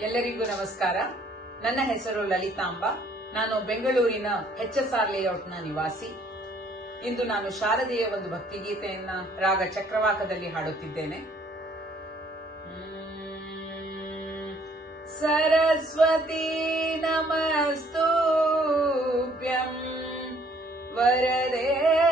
ಎಲ್ಲರಿಗೂ ನಮಸ್ಕಾರ. ನನ್ನ ಹೆಸರು ಲಲಿತಾಂಬ. ನಾನು ಬೆಂಗಳೂರಿನ ಎಚ್ ಎಸ್ ಆರ್ ಲೇಔಟ್ನ ನಿವಾಸಿ. ಇಂದು ನಾನು ಶಾರದೆಯ ಒಂದು ಭಕ್ತಿಗೀತೆಯನ್ನ ರಾಗ ಚಕ್ರವಾಕದಲ್ಲಿ ಹಾಡುತ್ತಿದ್ದೇನೆ. ಸರಸ್ವತಿ ನಮಸ್ತೂಭ್ಯಂ. ವರದೆ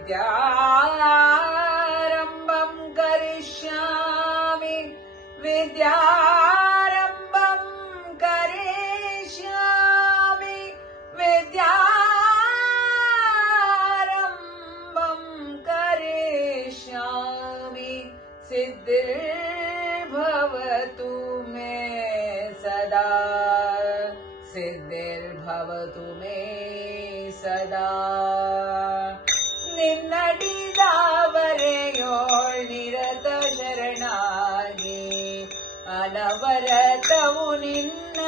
विद्यारम्भम् करिष्यामि। विद्यारम्भम् करिष्यामि। विद्यारम्भम् करिष्यामि। सिद्धिर्भवतु मे सदा। सिद्धिर्भवतु मे सदा। ಅನವರತವು ನಿನ್ನ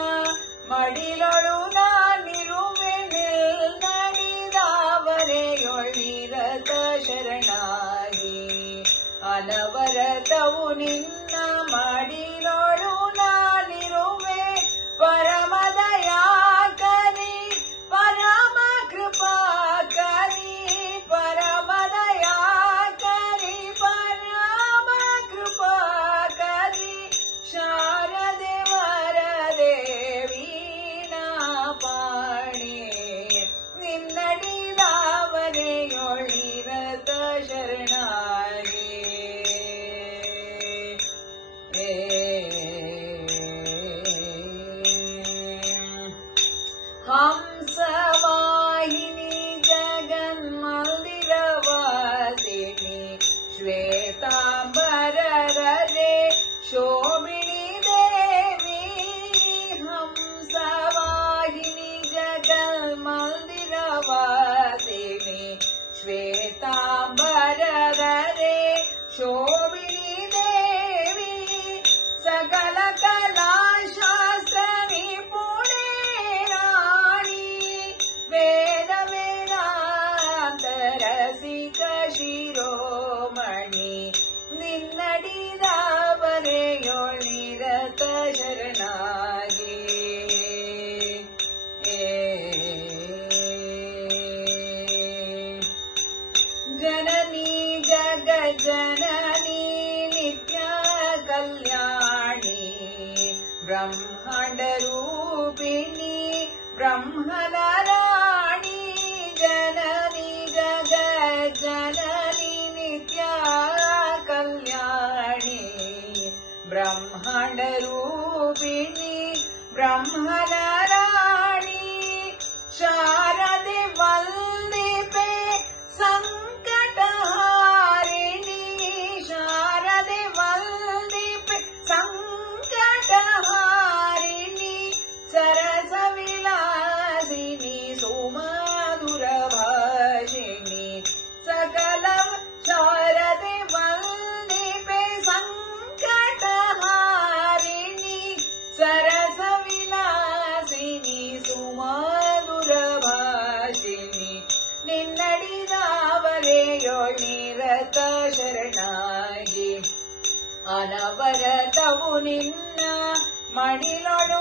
ಮಡಿಲೊಳು ನಾನಿರುವೆ ನಿನ್ನಡಿದಾವರೆಯೋಳ್ ನಿರತ ಶರಣಾಗಿ ಅನವರತವು ನಿನ್ನ मिरावा श्वेताम्बरद जननी नित्या कल्याणी ब्रह्माण्डरूपिणी ब्रह्मनराणी ब्रह्मराणि जननी जगजननी नित्य कल्याणि ब्रह्माण्डरूपिणी ब्रह्म అనవరతవు నిన్న మడిలడు